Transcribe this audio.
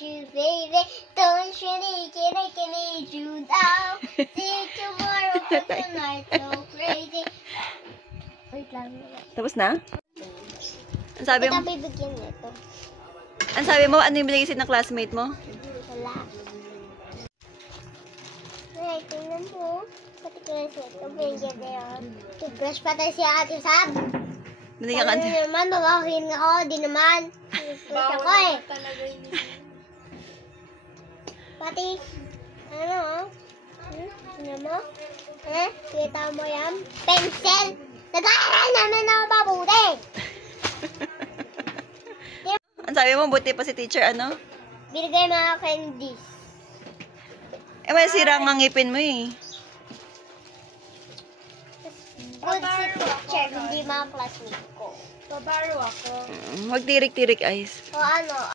you, baby. Don't you need it, I can need you now. See tomorrow, but tonight so crazy. Wait lang. Tapos na? Ang sabi mo? Kita bibigyan nito. Ang sabi mo, ano yung binigay sa'yo ng classmate mo? Wala. Ay, tingnan mo. Pati class nito, binigyan na yun. Toothbrush pa tayo si Ate Sab. Binigyan ka. Ano naman, mamakin ako, di naman. Toothbrush ako eh. Pati, ano ano mo? Kita mo yan? Pencil! Nag-aaral naman ako mabuti! Ang sabi mo, buti pa si teacher, ano? Binigay mga candies. Eh, may sirang ang ngipin mo eh. Good si teacher, hindi mga classmate ko. Babaro ako. Huwag tirik-tirik, Ice. O ano,